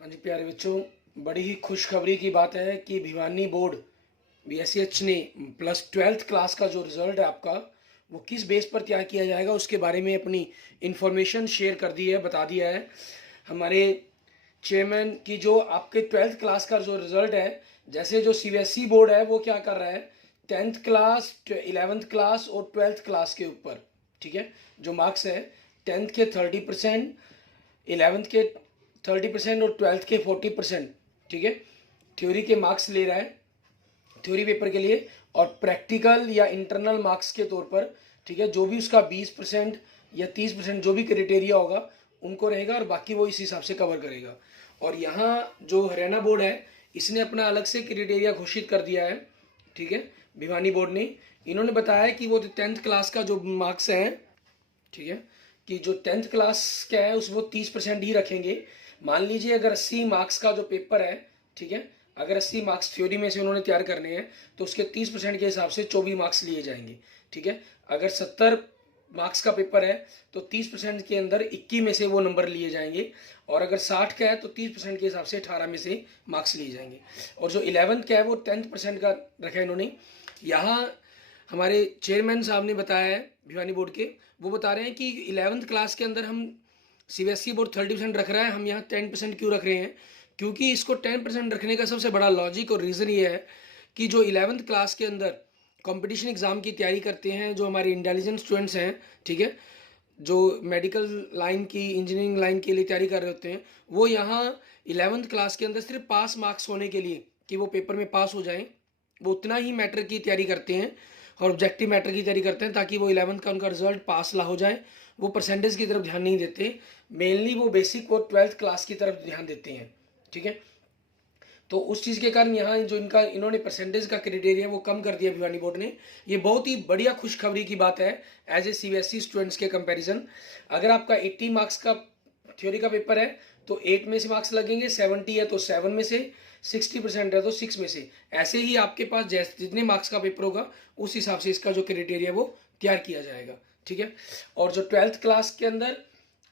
हाँ जी प्यारे बच्चों, बड़ी ही खुशखबरी की बात है कि भिवानी बोर्ड BSc ने +12th क्लास का जो रिजल्ट है आपका वो किस बेस पर तैयार किया जाएगा उसके बारे में अपनी इन्फॉर्मेशन शेयर कर दी है, बता दिया है हमारे चेयरमैन की। जो आपके 12th क्लास का जो रिजल्ट है, जैसे जो CBSE बोर्ड है वो क्या कर रहा है 10th क्लास, 11th क्लास और 12th क्लास के ऊपर, ठीक है, जो मार्क्स है 10th के 30%, 11th के 30% और 12th के 40%, ठीक है, थ्योरी के मार्क्स ले रहा है थ्योरी पेपर के लिए, और प्रैक्टिकल या इंटरनल मार्क्स के तौर पर, ठीक है, जो भी उसका 20% या 30% जो भी क्राइटेरिया होगा उनको रहेगा और बाकी वो इस हिसाब से कवर करेगा। और यहाँ जो हरियाणा बोर्ड है इसने अपना अलग से क्राइटेरिया घोषित कर दिया है, ठीक है, भिवानी बोर्ड ने। इन्होंने बताया कि वो 10th क्लास का जो मार्क्स है, ठीक है, कि जो 10th क्लास का है उस वो 30% ही रखेंगे। मान लीजिए अगर 80 मार्क्स का जो पेपर है, ठीक है, अगर 80 मार्क्स थ्योरी में से उन्होंने तैयार करने हैं तो उसके 30% के हिसाब से 24 मार्क्स लिए जाएंगे, ठीक है। अगर 70 मार्क्स का पेपर है तो 30% के अंदर 21 में से वो नंबर लिए जाएंगे, और अगर 60 का है तो 30% के हिसाब से 18 में से मार्क्स लिए जाएंगे। और जो 11th का है वो 10% का रखा है इन्होंने। यहाँ हमारे चेयरमैन साहब ने बताया है भिवानी बोर्ड के, वो बता रहे हैं कि 11th क्लास के अंदर हम CBSE बोर्ड 30% रख रहा है, हम यहाँ 10% क्यों रख रहे हैं, क्योंकि इसको 10% रखने का सबसे बड़ा लॉजिक और रीज़न ये है कि जो 11th क्लास के अंदर कंपटीशन एग्ज़ाम की तैयारी करते हैं, जो हमारे इंटेलिजेंट स्टूडेंट्स हैं, ठीक है, जो मेडिकल लाइन की, इंजीनियरिंग लाइन के लिए तैयारी कर रहे होते हैं, वो यहाँ 11th क्लास के अंदर सिर्फ पास मार्क्स होने के लिए, कि वो पेपर में पास हो जाएं, वो उतना ही मैटर की तैयारी करते हैं और ऑब्जेक्टिव मैटर की तैयारी करते हैं ताकि वो 11th का उनका रिजल्ट पास ला हो जाए। वो परसेंटेज की तरफ ध्यान नहीं देते, मेनली वो बेसिक और 12th क्लास की तरफ ध्यान देते हैं, ठीक है। तो उस चीज़ के कारण यहाँ जो इन्होंने परसेंटेज का क्राइटेरिया वो कम कर दिया भिवानी बोर्ड ने। ये बहुत ही बढ़िया खुशखबरी की बात है एज ए CBSE स्टूडेंट्स के कंपैरिजन। अगर आपका 80 मार्क्स का थ्योरी का पेपर है तो 8 में से मार्क्स लगेंगे, 70 है तो 7 में से, 60% है तो 6 में से। ऐसे ही आपके पास जैसे जितने मार्क्स का पेपर होगा उस हिसाब से इसका जो क्राइटेरिया वो तैयार किया जाएगा, ठीक है। और जो 12th क्लास के अंदर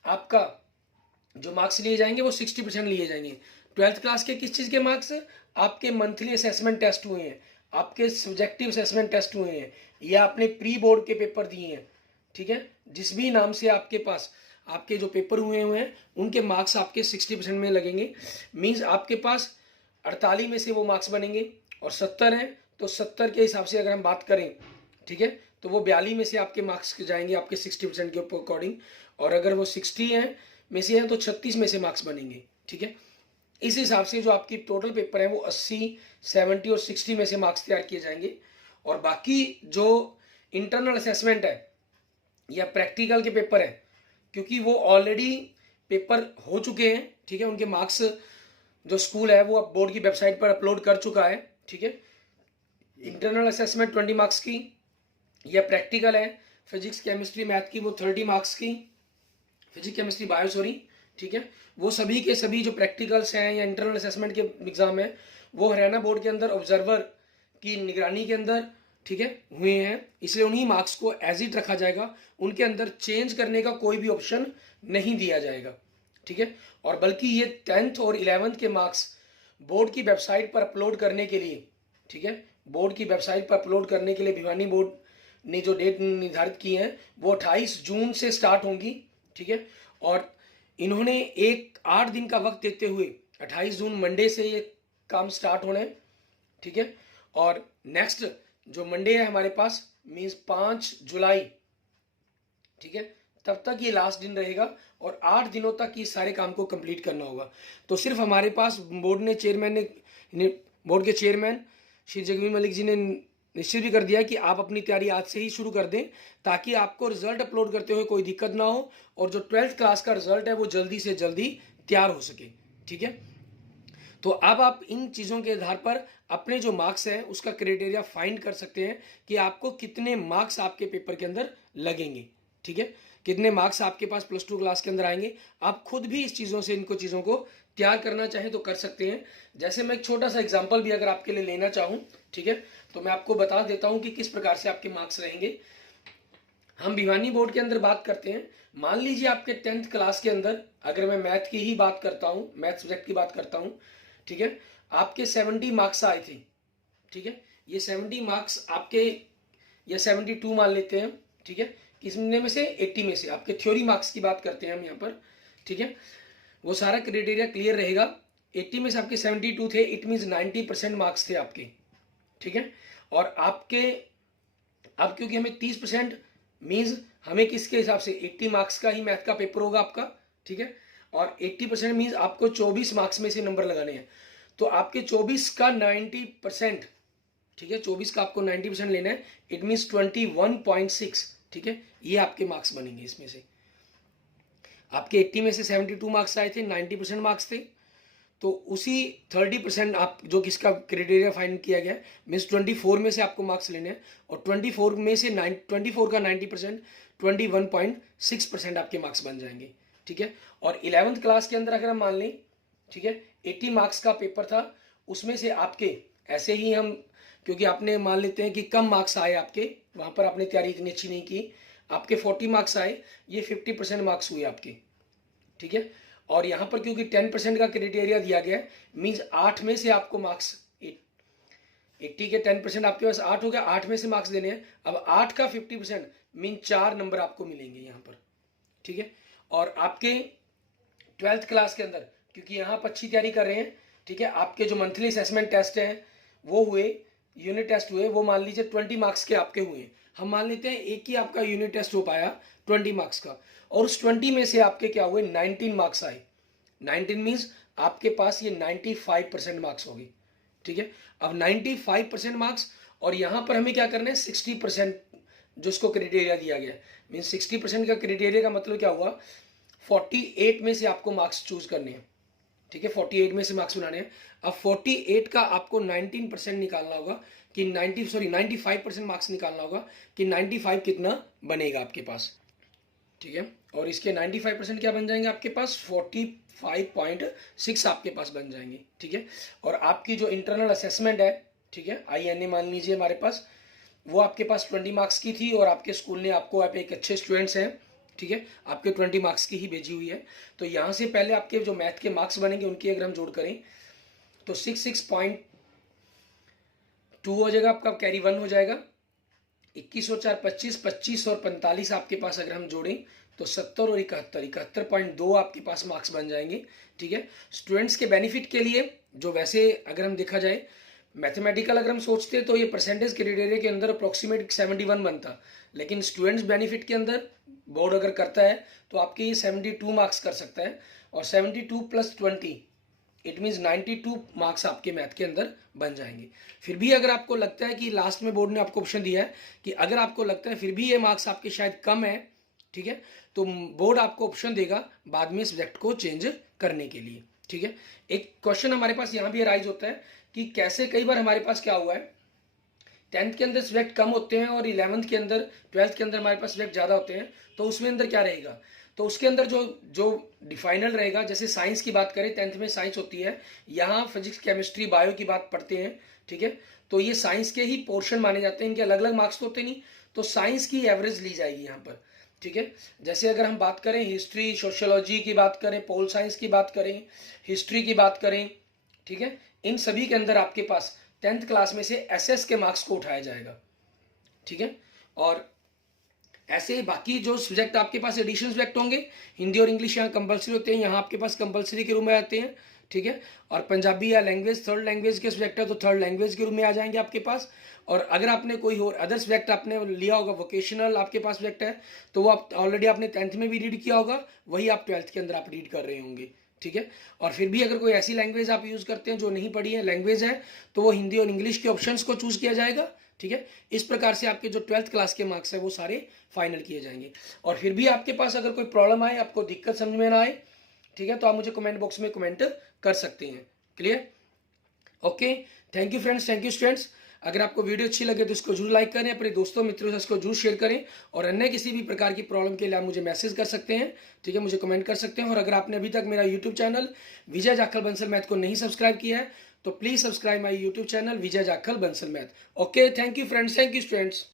आपका जो मार्क्स लिए जाएंगे वो 60% लिए जाएंगे। 12th क्लास के किस चीज़ के मार्क्स? आपके मंथली असेसमेंट टेस्ट हुए हैं, आपके सब्जेक्टिव असेसमेंट टेस्ट हुए हैं, या आपने प्री बोर्ड के पेपर दिए हैं, ठीक है, जिस भी नाम से आपके पास आपके जो पेपर हुए हैं उनके मार्क्स आपके 60% में लगेंगे। मीन्स आपके पास 48 में से वो मार्क्स बनेंगे, और 70 हैं तो 70 के हिसाब से अगर हम बात करें, ठीक है, तो वो 42 में से आपके मार्क्स जाएंगे आपके 60% के अकॉर्डिंग। और अगर वो 60 हैं में से हैं तो 36 में से मार्क्स बनेंगे, ठीक है। इस हिसाब से जो आपकी टोटल पेपर है वो 80, 70 और 60 में से मार्क्स तैयार किए जाएंगे। और बाकी जो इंटरनल असेसमेंट है या प्रैक्टिकल के पेपर है, क्योंकि वो ऑलरेडी पेपर हो चुके हैं, ठीक है, उनके मार्क्स जो स्कूल है वो अब बोर्ड की वेबसाइट पर अपलोड कर चुका है, ठीक है। इंटरनल असेसमेंट 20 मार्क्स की, या प्रैक्टिकल है फिजिक्स केमिस्ट्री मैथ की वो 30 मार्क्स की, फिजिक्स केमिस्ट्री बायो सॉरी, ठीक है, वो सभी के सभी जो प्रैक्टिकल्स हैं या इंटरनल असेसमेंट के एग्जाम है वो हरियाणा बोर्ड के अंदर ऑब्जर्वर की निगरानी के अंदर, ठीक है, हुए हैं, इसलिए उन्हीं मार्क्स को एज इट रखा जाएगा, उनके अंदर चेंज करने का कोई भी ऑप्शन नहीं दिया जाएगा, ठीक है। और बल्कि ये 10th और 11th के मार्क्स बोर्ड की वेबसाइट पर अपलोड करने के लिए, ठीक है, बोर्ड की वेबसाइट पर अपलोड करने के लिए भिवानी बोर्ड ने जो डेट निर्धारित की है वो 28 जून से स्टार्ट होंगी, ठीक है। और इन्होंने एक 8 दिन का वक्त देते हुए 28 जून मंडे से ये काम स्टार्ट होना है, ठीक है। और नेक्स्ट जो मंडे है हमारे पास मीन्स 5 जुलाई, ठीक है, तब तक ये लास्ट दिन रहेगा और 8 दिनों तक ये सारे काम को कंप्लीट करना होगा। तो सिर्फ हमारे पास बोर्ड ने बोर्ड के चेयरमैन श्री जगमीत मलिक जी ने निश्चित भी कर दिया कि आप अपनी तैयारी आज से ही शुरू कर दें ताकि आपको रिजल्ट अपलोड करते हुए कोई दिक्कत ना हो और जो 12th क्लास का रिजल्ट है वो जल्दी से जल्दी तैयार हो सके, ठीक है। तो अब आप इन चीज़ों के आधार पर अपने जो मार्क्स है उसका क्राइटेरिया फाइंड कर सकते हैं कि आपको कितने मार्क्स आपके पेपर के अंदर लगेंगे, ठीक है, कितने मार्क्स आपके पास +2 क्लास के अंदर आएंगे। आप खुद भी इस चीज़ों से इनको चीज़ों को तैयार करना चाहें तो कर सकते हैं। जैसे मैं एक छोटा सा एग्जांपल भी अगर आपके लिए लेना चाहूँ, ठीक है, तो मैं आपको बता देता हूँ कि किस प्रकार से आपके मार्क्स रहेंगे। हम भिवानी बोर्ड के अंदर बात करते हैं। मान लीजिए आपके 10th क्लास के अंदर, अगर मैं मैथ की ही बात करता हूँ, मैथ सब्जेक्ट की बात करता हूँ, ठीक है, आपके 70 मार्क्स आए थे, ठीक है, ये 70 मार्क्स आपके, या 72 मान लेते हैं, ठीक है, किसने में से 80 में से, आपके थ्योरी मार्क्स की बात करते हैं हम यहाँ पर, ठीक है, वो सारा क्राइटेरिया क्लियर रहेगा। 80 में से आपके 72 थे, इट मीन्स 90% मार्क्स थे आपके, ठीक है। और आपके, अब क्योंकि हमें 30% मीन्स हमें किसके हिसाब से 80 मार्क्स का ही मैथ का पेपर होगा आपका, ठीक है, और 80% मीन्स आपको 24 मार्क्स में से नंबर लगाने हैं। तो आपके 24 का 90%, ठीक है, 24 का आपको 90% लेना है, इट मीन्स 21.6, ठीक है, ये आपके मार्क्स बनेंगे। इसमें से आपके 80 में से 72 मार्क्स आए थे, 90% मार्क्स थे, तो उसी 30% आप जो किसका क्राइटेरिया फाइन किया गया मीन्स 24 में से आपको मार्क्स लेने हैं, और 24 में से 24 का 90% 21.6% आपके मार्क्स बन जाएंगे, ठीक है। और 11th क्लास के अंदर अगर हम मान लें, ठीक है, 80 मार्क्स का पेपर था, उसमें से आपके ऐसे ही हम, क्योंकि आपने मान लेते हैं कि कम मार्क्स आए आपके, वहाँ पर आपने तैयारी इतनी अच्छी नहीं की, आपके 40 मार्क्स आए, ये 50% मार्क्स हुए आपके, ठीक है। और यहाँ पर क्योंकि 10% का क्राइटेरिया दिया गया है, मीन्स 8 में से आपको मार्क्स, 80 के 10% आपके पास 8 हो गया, 8 में से मार्क्स देने हैं। अब 8 का 50% मीन 4 नंबर आपको मिलेंगे यहाँ पर, ठीक है। और आपके 12th क्लास के अंदर, क्योंकि यहाँ पर अच्छी तैयारी कर रहे हैं, ठीक है, आपके जो मंथली असेसमेंट टेस्ट हैं वो हुए, यूनिट टेस्ट हुए, वो मान लीजिए 20 मार्क्स के आपके हुए। हम मान लेते हैं एक ही आपका यूनिट टेस्ट हो पाया 20 मार्क्स का, और उस 20 में से आपके क्या हुए, 19 मार्क्स आए। 19 मीन्स आपके पास ये 95% मार्क्स हो गए, ठीक है। अब 95% मार्क्स, और यहाँ पर हमें क्या करना है, 60% जो इसको क्राइटेरिया दिया गया, मीन्स 60% का क्राइटेरिया का मतलब क्या हुआ, 48 में से आपको मार्क्स चूज करने हैं, ठीक है, 48 में से मार्क्स बनाने हैं। अब 48 का आपको 19% निकालना होगा कि 95% मार्क्स निकालना होगा कि 95 कितना बनेगा आपके पास, ठीक है। और इसके 95% क्या बन जाएंगे आपके पास, 45.6 आपके पास बन जाएंगे, ठीक है। और आपकी जो इंटरनल असेसमेंट है, ठीक है, INA मान लीजिए हमारे पास, वो आपके पास 20 मार्क्स की थी, और आपके स्कूल ने आपको, आप एक अच्छे स्टूडेंट्स हैं, ठीक है, आपके 20 मार्क्स की ही भेजी हुई है। तो यहाँ से पहले आपके जो मैथ के मार्क्स बनेंगे उनकी अगर हम जोड़ करें तो 66.2 हो जाएगा आपका, कैरी 1 हो जाएगा। 21 और 4 25, 25 और 45 आपके पास अगर हम जोड़ें तो 70 और 71.2 आपके पास मार्क्स बन जाएंगे, ठीक है। स्टूडेंट्स के बेनिफिट के लिए, जो वैसे अगर हम देखा जाए मैथमेटिकल अगर हम सोचते हैं तो ये परसेंटेज क्राइटेरिया के अंदर अप्रोक्सीमेट 71 बनता, लेकिन स्टूडेंट्स बेनिफिट के अंदर बोर्ड अगर करता है तो आपके ये 72 मार्क्स कर सकता है, और 72 + 20 इट मीन्स 92 मार्क्स आपके मैथ के अंदर बन जाएंगे। फिर भी अगर आपको लगता है कि लास्ट में बोर्ड ने आपको ऑप्शन दिया है कि अगर आपको लगता है फिर भी ये मार्क्स आपके शायद कम है, ठीक है, तो बोर्ड आपको ऑप्शन देगा बाद में सब्जेक्ट को चेंज करने के लिए, ठीक है। एक क्वेश्चन हमारे पास यहाँ भी अराइज होता है कि कैसे, कई बार हमारे पास क्या हुआ है, 10th के अंदर सब्जेक्ट कम होते हैं और 11th के अंदर, 12th के अंदर हमारे पास सब्जेक्ट ज़्यादा होते हैं, तो उसमें अंदर क्या रहेगा, तो उसके अंदर जो जो डिफाइनल रहेगा, जैसे साइंस की बात करें, 10th में साइंस होती है, यहाँ फिजिक्स केमिस्ट्री बायो की बात पढ़ते हैं, ठीक है, तो ये साइंस के ही पोर्शन माने जाते हैं, इनके अलग अलग मार्क्स तो होते नहीं, तो साइंस की एवरेज ली जाएगी यहाँ पर, ठीक है। जैसे अगर हम बात करें हिस्ट्री सोशियोलॉजी की बात करें, पोल साइंस की बात करें, हिस्ट्री की बात करें, ठीक है, इन सभी के अंदर आपके पास 10th क्लास में से SS के मार्क्स को उठाया जाएगा, ठीक है। और ऐसे ही बाकी जो सब्जेक्ट आपके पास एडिशनल सब्जेक्ट होंगे, हिंदी और इंग्लिश यहाँ कंपलसरी होते हैं, यहाँ आपके पास कंपलसरी के रूम में आते हैं, ठीक है। और पंजाबी या लैंग्वेज, थर्ड लैंग्वेज के सब्जेक्ट है तो थर्ड लैंग्वेज के रूम में आ जाएंगे आपके पास। और अगर आपने कोई और अदर सब्जेक्ट आपने लिया होगा, वोकेशनल आपके पास सब्जेक्ट है, तो वो आप ऑलरेडी आपने 10th में भी रीड किया होगा, वही आप 12th के अंदर आप रीड कर रहे होंगे, ठीक है। और फिर भी अगर कोई ऐसी लैंग्वेज आप यूज़ करते हैं जो नहीं पढ़ी है लैंग्वेज है, तो वो हिंदी और इंग्लिश के ऑप्शंस को चूज़ किया जाएगा, ठीक है। इस प्रकार से आपके जो 12th क्लास के मार्क्स है वो सारे फाइनल किए जाएंगे। और फिर भी आपके पास अगर कोई प्रॉब्लम आए, आपको दिक्कत समझ में ना आए, ठीक है, तो आप मुझे कमेंट बॉक्स में कमेंट कर सकते हैं। Clear? Okay, thank you friends, thank you students. अगर आपको वीडियो अच्छी लगे तो इसको जरूर लाइक करें, अपने दोस्तों मित्रों से इसको जरूर शेयर करें, और अन्य किसी भी प्रकार की प्रॉब्लम के लिए आप मुझे मैसेज कर सकते हैं, ठीक है, मुझे कमेंट कर सकते हैं। और अगर आपने अभी तक मेरा यूट्यूब चैनल विजय जाखल बंसल मैथ को नहीं सब्सक्राइब किया है तो please subscribe my YouTube channel Vijay Jakhal Bansal math. Okay, thank you friends, thank you students.